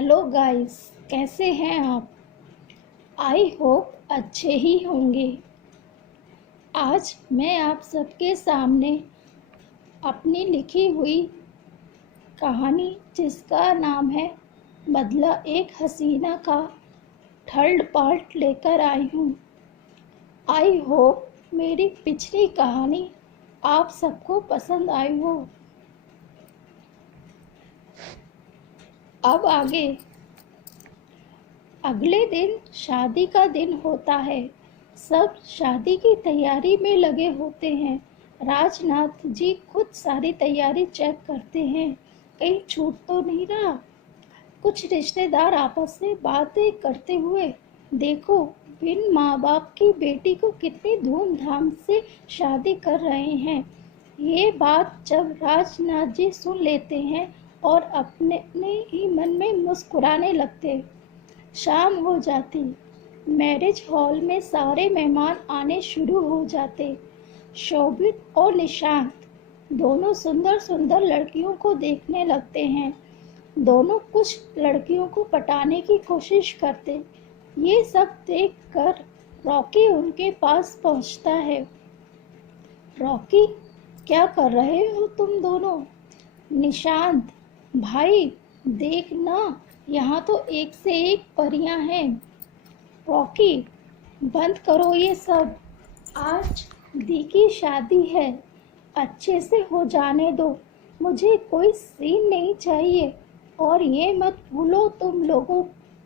Hello guys, कैसे हैं आप? आई होप अच्छे ही होंगे। आज मैं आप सबके सामने अपनी लिखी हुई कहानी जिसका नाम है बदला एक हसीना का थर्ड पार्ट लेकर आई हूँ। आई होप मेरी पिछली कहानी आप सबको पसंद आई हो। अब आगे। अगले दिन शादी का दिन होता है। सब शादी की तैयारी में लगे होते हैं। राजनाथ जी खुद सारी तैयारी चेक करते हैं, कहीं छूट तो नहीं रहा। कुछ रिश्तेदार आपस में बातें करते हुए, देखो बिन माँ बाप की बेटी को कितनी धूमधाम से शादी कर रहे हैं। ये बात जब राजनाथ जी सुन लेते हैं और अपने ही मन में मुस्कुराने लगते। शाम हो जाती। मैरिज हॉल में सारे मेहमान आने शुरू हो जाते। शोभित और निशांत दोनों सुंदर सुंदर लड़कियों को देखने लगते हैं। दोनों कुछ लड़कियों को पटाने की कोशिश करते। ये सब देखकर रॉकी उनके पास पहुंचता है। रॉकी, क्या कर रहे हो तुम दोनों? निशांत, भाई देख ना, यहाँ तो एक से एक परियां हैं। रॉकी, बंद करो ये सब। आज दी की शादी है, अच्छे से हो जाने दो। मुझे कोई सीन नहीं चाहिए। और ये मत भूलो, तुम लोगों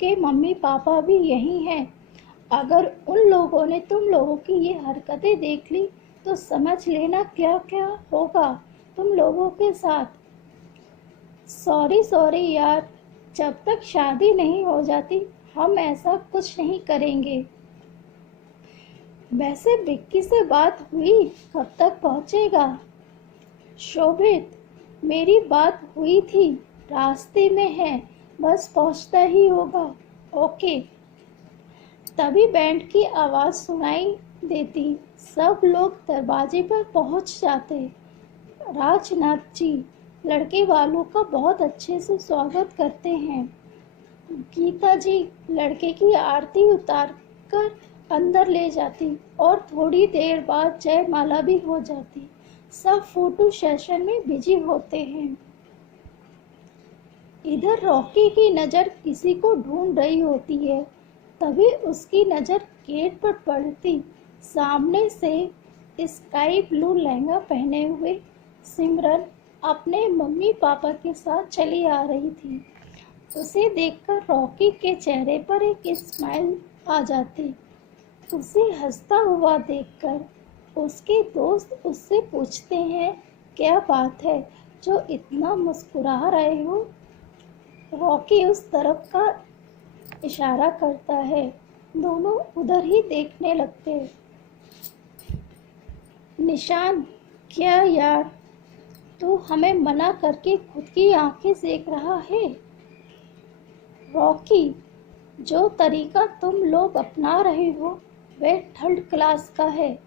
के मम्मी पापा भी यही हैं। अगर उन लोगों ने तुम लोगों की ये हरकतें देख ली तो समझ लेना क्या क्या होगा तुम लोगों के साथ। सॉरी यार, जब तक शादी नहीं हो जाती हम ऐसा कुछ नहीं करेंगे। वैसे विक्की से बात हुई, कब तक पहुंचेगा? शोभित, मेरी बात हुई थी, रास्ते में है, बस पहुंचता ही होगा। ओके। तभी बैंड की आवाज़ सुनाई देती। सब लोग दरवाजे पर पहुंच जाते। राजनाथ जी लड़के वालों का बहुत अच्छे से स्वागत करते हैं। गीता जी लड़के की आरती उतार कर अंदर ले जाती और थोड़ी देर बाद जयमाला भी हो जाती। सब फोटो सेशन में बिजी होते हैं। इधर रॉकी की नज़र किसी को ढूंढ रही होती है। तभी उसकी नज़र गेट पर पड़ती। सामने से स्काई ब्लू लहंगा पहने हुए सिमरन अपने मम्मी पापा के साथ चली आ रही थी। उसे देखकर रॉकी के चेहरे पर एक स्माइल आ जाती। उसे हंसता हुआ देखकर उसके दोस्त उससे पूछते हैं, क्या बात है जो इतना मुस्कुरा रहे हो? रॉकी उस तरफ का इशारा करता है। दोनों उधर ही देखने लगते। निशान, क्या यार, तू हमें मना करके खुद की आंखें सेक रहा है? रॉकी, जो तरीका तुम लोग अपना रहे हो वह थर्ड क्लास का है,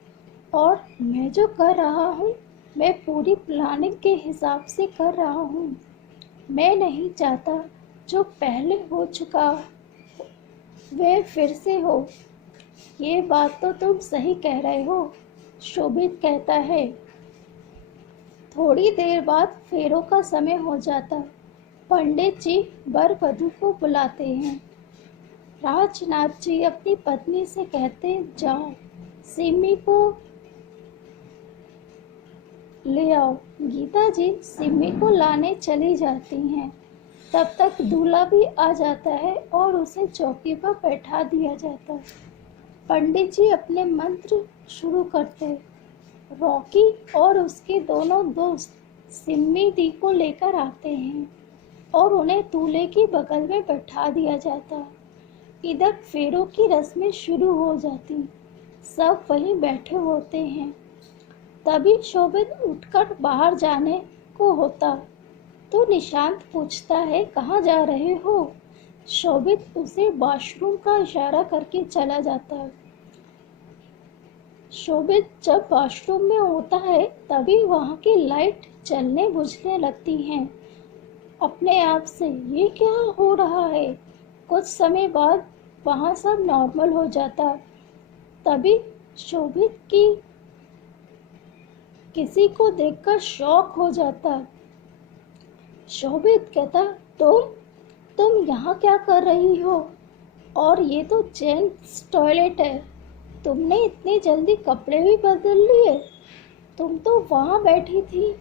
और मैं जो कर रहा हूँ मैं पूरी प्लानिंग के हिसाब से कर रहा हूँ। मैं नहीं चाहता जो पहले हो चुका वह फिर से हो। ये बात तो तुम सही कह रहे हो, शोभित कहता है। थोड़ी देर बाद फेरों का समय हो जाता। पंडित जी वर वधू को बुलाते हैं। राजनाथ जी अपनी पत्नी से कहते, जाओ सिमी को ले आओ। गीता जी सिमी को लाने चली जाती हैं। तब तक दूल्हा भी आ जाता है और उसे चौकी पर बैठा दिया जाता है। पंडित जी अपने मंत्र शुरू करते। रॉकी और उसके दोनों दोस्त सिम्मी दी को लेकर आते हैं और उन्हें दूल्हे की बगल में बैठा दिया जाता। इधर फेरों की रस्में शुरू हो जाती। सब वहीं बैठे होते हैं। तभी शोभित उठकर बाहर जाने को होता तो निशांत पूछता है, कहाँ जा रहे हो? शोभित उसे वॉशरूम का इशारा करके चला जाता है। शोभित जब वॉशरूम में होता है तभी वहाँ की लाइट जलने बुझने लगती हैं। अपने आप से, ये क्या हो रहा है। कुछ समय बाद वहाँ सब नॉर्मल हो जाता। तभी शोभित की किसी को देखकर शॉक हो जाता। शोभित कहता, तुम यहाँ क्या कर रही हो? और ये तो जेंट्स टॉयलेट है। तुमने इतनी जल्दी कपड़े भी बदल लिए? तुम तो वहाँ बैठी थी।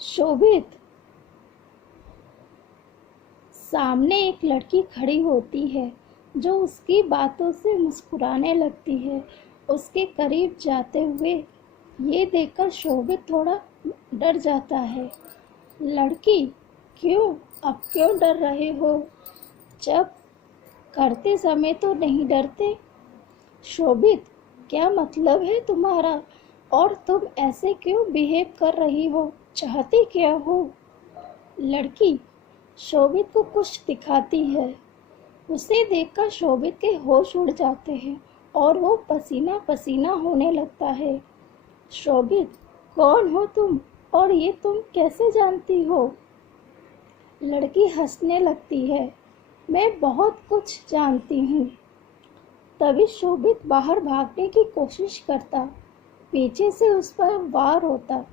शोभित, सामने एक लड़की खड़ी होती है जो उसकी बातों से मुस्कुराने लगती है। उसके करीब जाते हुए ये देखकर शोभित थोड़ा डर जाता है। लड़की, क्यों? अब क्यों डर रहे हो? जब करते समय तो नहीं डरते। शोभित, क्या मतलब है तुम्हारा? और तुम ऐसे क्यों बिहेव कर रही हो? चाहती क्या हो? लड़की शोभित को कुछ दिखाती है। उसे देखकर शोभित के होश उड़ जाते हैं और वो पसीना पसीना होने लगता है। शोभित, कौन हो तुम और ये तुम कैसे जानती हो? लड़की हंसने लगती है। मैं बहुत कुछ जानती हूँ। तभी शोभित बाहर भागने की कोशिश करता। पीछे से उस पर वार होता।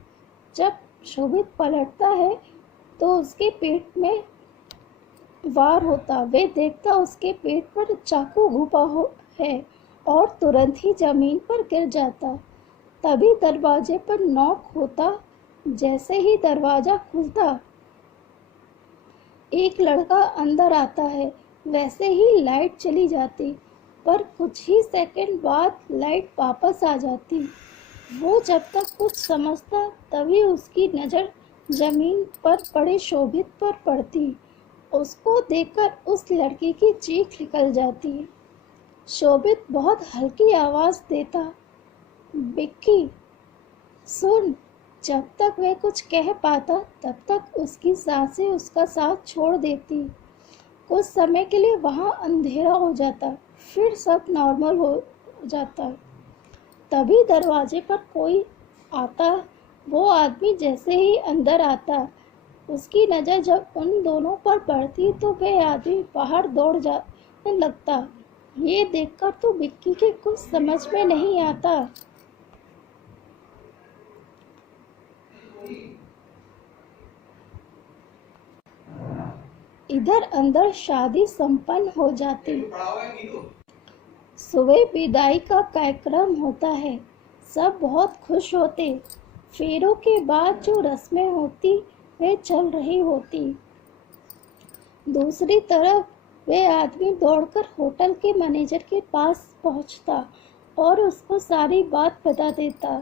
जब शोभित पलटता है तो उसके पेट में वार होता। वे देखता उसके पेट पर चाकू घुसा है और तुरंत ही जमीन पर गिर जाता। तभी दरवाजे पर नॉक होता। जैसे ही दरवाजा खुलता एक लड़का अंदर आता है। वैसे ही लाइट चली जाती, पर कुछ ही सेकंड बाद लाइट वापस आ जाती। वो जब तक कुछ समझता तभी उसकी नज़र जमीन पर पड़े शोभित पर पड़ती। उसको देखकर उस लड़की की चीख निकल जाती। शोभित बहुत हल्की आवाज़ देता, बिक्की सुन। जब तक वह कुछ कह पाता तब तक उसकी सांसें उसका साथ छोड़ देती। कुछ समय के लिए वहाँ अंधेरा हो जाता, फिर सब नॉर्मल हो जाता। तभी दरवाजे पर कोई आता। वो आदमी जैसे ही अंदर आता, उसकी नज़र जब उन दोनों पर पड़ती तो वह आदमी बाहर दौड़ जाने लगता। ये देखकर तो विक्की के कुछ समझ में नहीं आता। इधर अंदर शादी संपन्न हो जाती। सुबह विदाई का कार्यक्रम होता है। सब बहुत खुश होते। फेरों के बाद जो रस्में होती वे चल रही होती। दूसरी तरफ वह आदमी दौड़कर होटल के मैनेजर के पास पहुंचता और उसको सारी बात बता देता।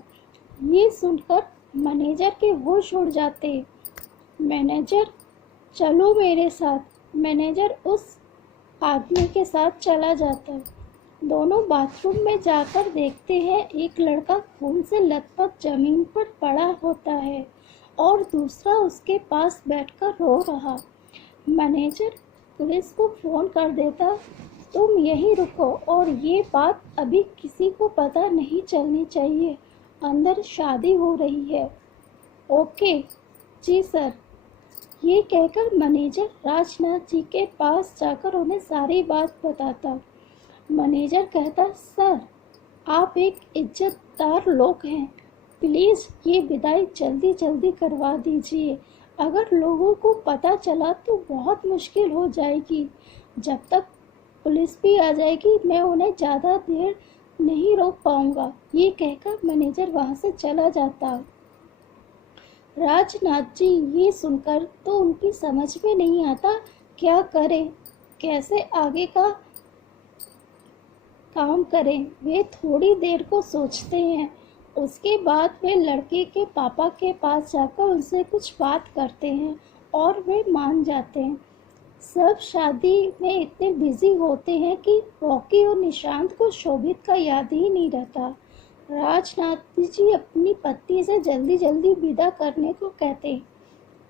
ये सुनकर मैनेजर के होश उड़ जाते। मैनेजर, चलो मेरे साथ। मैनेजर उस आदमी के साथ चला जाता। दोनों बाथरूम में जाकर देखते हैं एक लड़का खून से लथपथ जमीन पर पड़ा होता है और दूसरा उसके पास बैठकर रो रहा। मैनेजर पुलिस को फ़ोन कर देता, तुम यहीं रुको और ये बात अभी किसी को पता नहीं चलनी चाहिए। अंदर शादी हो रही है। ओके जी सर। ये कहकर मैनेजर राजनाथ जी के पास जाकर उन्हें सारी बात बताता। मैनेजर कहता, सर आप एक इज्जतदार लोग हैं, प्लीज़ ये विदाई जल्दी जल्दी करवा दीजिए। अगर लोगों को पता चला तो बहुत मुश्किल हो जाएगी। जब तक पुलिस भी आ जाएगी मैं उन्हें ज़्यादा देर नहीं रोक पाऊंगा। ये कहकर मैनेजर वहाँ से चला जाता। राजनाथ जी ये सुनकर तो उनकी समझ में नहीं आता क्या करें, कैसे आगे का काम करें। वे थोड़ी देर को सोचते हैं। उसके बाद वे लड़के के पापा के पास जाकर उनसे कुछ बात करते हैं और वे मान जाते हैं। सब शादी में इतने बिजी होते हैं कि रॉकी और निशांत को शोभित का याद ही नहीं रहता। राजनाथ जी अपनी पत्नी से जल्दी जल्दी विदा करने को कहते हैं।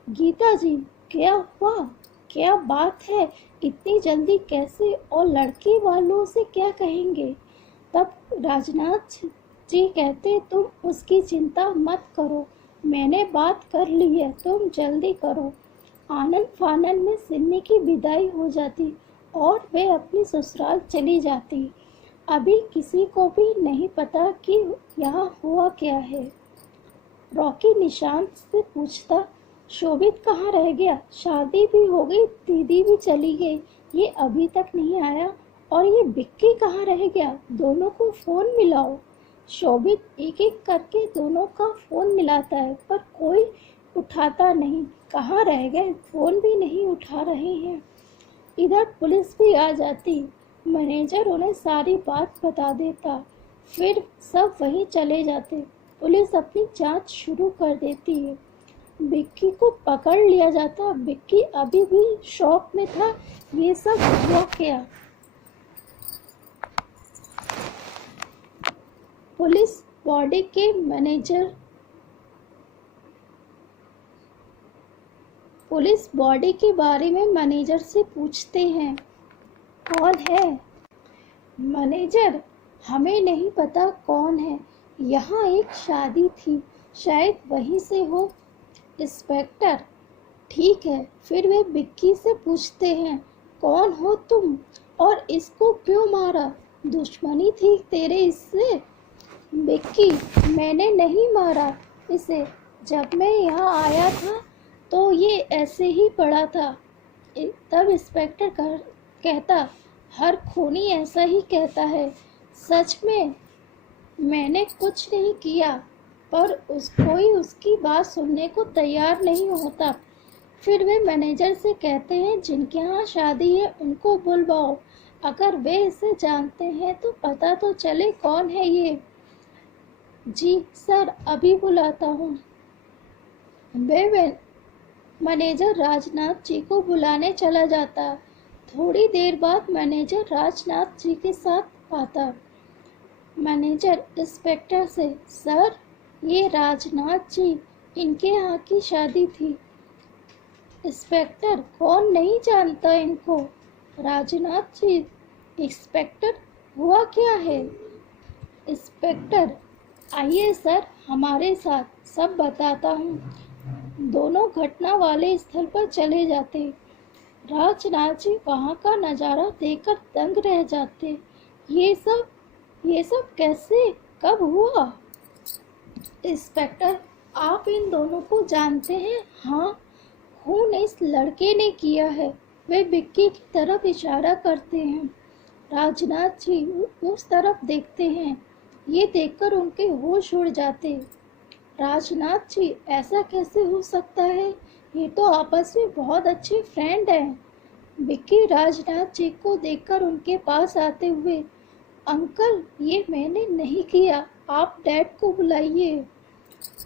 गीता जी, क्या हुआ? क्या बात है? इतनी जल्दी कैसे? और लड़की वालों से क्या कहेंगे? तब राजनाथ जी कहते, तुम उसकी चिंता मत करो। मैंने बात कर ली है, तुम जल्दी करो। आनन फानन में सिन्नी की विदाई हो जाती और वे अपनी ससुराल चली जाती। अभी किसी को भी नहीं पता कि यहाँ हुआ क्या है। रॉकी निशांत से पूछता, शोभित कहाँ रह गया? शादी भी हो गई, दीदी भी चली गई, ये अभी तक नहीं आया। और ये विक्की कहाँ रह गया? दोनों को फोन मिलाओ। शोभित एक एक करके दोनों का फोन मिलाता है पर कोई उठाता नहीं। कहाँ रह गए? फोन भी नहीं उठा रहे हैं। इधर पुलिस भी आ जाती। मैनेजर उन्हें सारी बात बता देता। फिर सब वहीं चले जाते। पुलिस अपनी जांच शुरू कर देती है। विक्की को पकड़ लिया जाता। विक्की अभी भी शॉक में था। ये सब हुआ क्या? पुलिस बॉडी के बारे में मैनेजर से पूछते हैं। कौन है? मैनेजर, हमें नहीं पता कौन है। यहाँ एक शादी थी, शायद वहीं से हो। इंस्पेक्टर, ठीक है। फिर वे विक्की से पूछते हैं, कौन हो तुम और इसको क्यों मारा? दुश्मनी थी तेरे इससे? विक्की, मैंने नहीं मारा इसे। जब मैं यहाँ आया था तो ये ऐसे ही पड़ा था। तब इंस्पेक्टर कहता, हर खूनी ऐसा ही कहता है। सच में मैंने कुछ नहीं किया, पर कोई उसकी बात सुनने को तैयार नहीं होता। फिर वे मैनेजर से कहते हैं, जिनके यहाँ शादी है उनको बुलवाओ। अगर वे इसे जानते हैं तो पता तो चले कौन है ये। जी सर, अभी बुलाता हूँ। वे मैनेजर राजनाथ जी को बुलाने चला जाता। थोड़ी देर बाद मैनेजर राजनाथ जी के साथ आता। मैनेजर इंस्पेक्टर से, सर ये राजनाथ जी, इनके यहाँ की शादी थी। इंस्पेक्टर, कौन नहीं जानता इनको? राजनाथ जी। इंस्पेक्टर, हुआ क्या है? इंस्पेक्टर, आइए सर हमारे साथ, सब बताता हूँ। दोनों घटना वाले स्थल पर चले जाते। राजनाथ जी वहाँ का नज़ारा देखकर दंग रह जाते। ये सब कैसे, कब हुआ? इंस्पेक्टर, आप इन दोनों को जानते हैं? हाँ, खून इस लड़के ने किया है। वे विक्की की तरफ इशारा करते हैं। राजनाथ जी उस तरफ देखते हैं। ये देखकर उनके होश उड़ जाते। राजनाथ जी, ऐसा कैसे हो सकता है? ये तो आपस में बहुत अच्छे फ्रेंड हैं। विक्की राजनाथ जी को देखकर उनके पास आते हुए, अंकल ये मैंने नहीं किया, आप डैड को बुलाइए।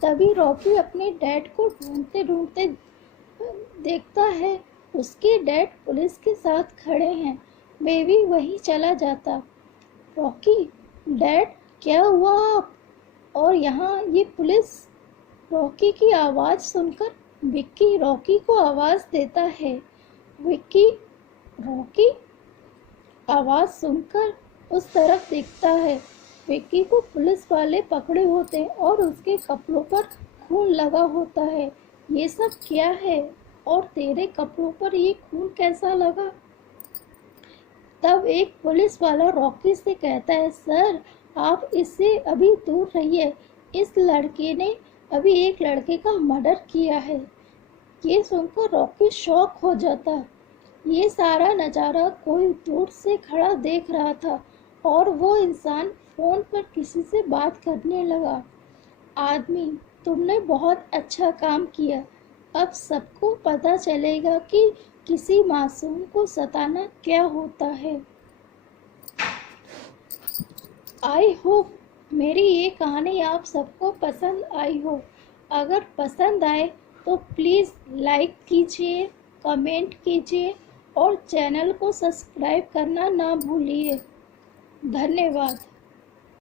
तभी रॉकी अपने डैड को ढूंढते ढूंढते देखता है। उसके डैड पुलिस के साथ खड़े हैं। वे भी वहीं चला जाता। रॉकी, डैड क्या हुआ आप? और यहाँ ये पुलिस? रॉकी की आवाज़ सुनकर विक्की रॉकी को आवाज़ देता है। विक्की रॉकी आवाज़ सुनकर उस तरफ देखता है। विक्की को पुलिस वाले पकड़े होते हैं और उसके कपड़ों पर खून लगा होता है। ये सब क्या है और तेरे कपड़ों पर ये खून कैसा लगा? तब एक पुलिस वाला रॉकी से कहता है, सर आप इससे अभी दूर रहिए। इस लड़के ने अभी एक लड़के का मर्डर किया है। ये सुनकर रॉकी शॉक हो जाता। ये सारा नज़ारा कोई दूर से खड़ा देख रहा था और वो इंसान फ़ोन पर किसी से बात करने लगा। आदमी, तुमने बहुत अच्छा काम किया। अब सबको पता चलेगा कि किसी मासूम को सताना क्या होता है। आई होप मेरी ये कहानी आप सबको पसंद आई हो। अगर पसंद आए तो प्लीज़ लाइक कीजिए, कमेंट कीजिए और चैनल को सब्सक्राइब करना ना भूलिए। धन्यवाद।